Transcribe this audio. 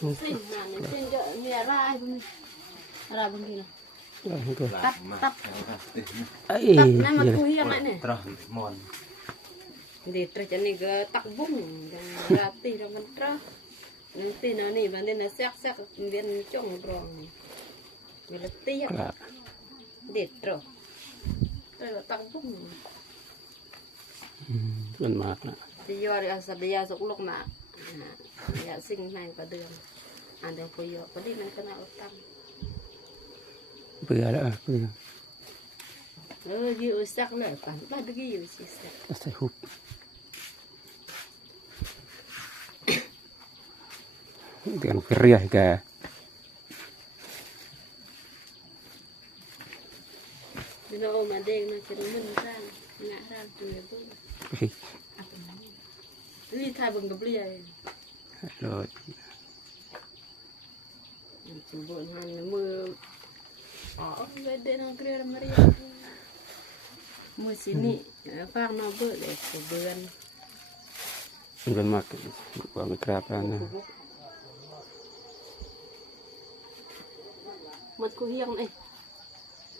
Xin mà xin cho nhà ra bên kia tập tập ấy này mà cùi hiền lại này Tròn mòn để trở cho này cái tắc vung ra tì ra bên tra nên tì nó này và nên là xét viên trồng rong vì là tì để trở đây là tắc vung มันมากนะ thì do là sao bây giờ dục lúc mà ya sinh này có đường ăn được bây giờ có đi mình có nào tăng เบื่อแล้วเบื่อ อยู่สักเลยกันบ้านตะกี้อยู่สิสัก ใส่หุบเดือนเรียกแก นี่เราเอามาเด้งนะจะรู้มันร่างงะร่างตัวเบิ้งนี่ทายเบิ้งกับเลี้ย โดย จุบนหันมืออ๋อเวเดนองเกลียมาเรียมือสินี่ฟางนอเบิ้งเลยตัวเบิ้ง มันเป็นมากกว่าไม่กราบแล้วนะ มันกูเฮียงเอ้